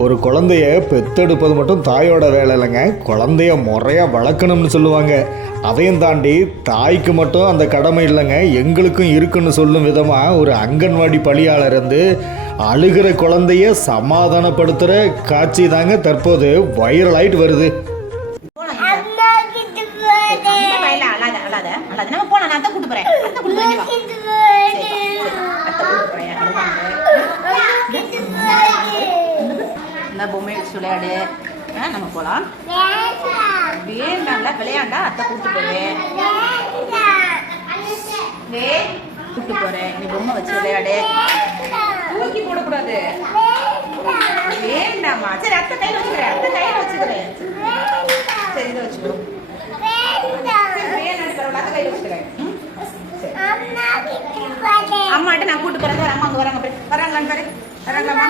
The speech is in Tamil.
ஒரு குழந்தைய பெத்தெடுப்பது மட்டும் தாயோட வேலை இல்லைங்க குழந்தைய முறையாக வளர்க்கணும்னு சொல்லுவாங்க அதையும் தாண்டி தாய்க்கு மட்டும் அந்த கடமை இல்லைங்க எங்களுக்கும் இருக்குன்னு சொல்லும் விதமாக ஒரு அங்கன்வாடி பணியாளர் இருந்து அழுகிற குழந்தைய சமாதானப்படுத்துகிற காட்சி தாங்க தற்போது வைரல் ஆயிட்டு வருது அழாத அழாத அழாத நம்ம போலாம் நான் அத்தை கூட்டு போறேன் இந்த பொம்மை வச்சு விளையாடு. நம்ம போலாம். வேண்டாம் வேண்டாம்ல விளையாண்டா அத்தை வேண்டாம் வே கூட்டு போறேன் நீ பொம்மை வச்சு விளையாடு. தூக்கி போடக்கூடாது. வேண்டாம்மா. சரி அத்தை கையில வச்சுக்கிறேன். அத்தை கையில வச்சுக்கிறேன். சரி இதை வச்சுக்கோ. அத்தை கையில வச்சுக்கிறேன். அம்மாட்ட நான் கூட்டு போறேன். அம்மா அங்க வராங்க. வராங்களான்னு பாரு. வராங்களாம்மா.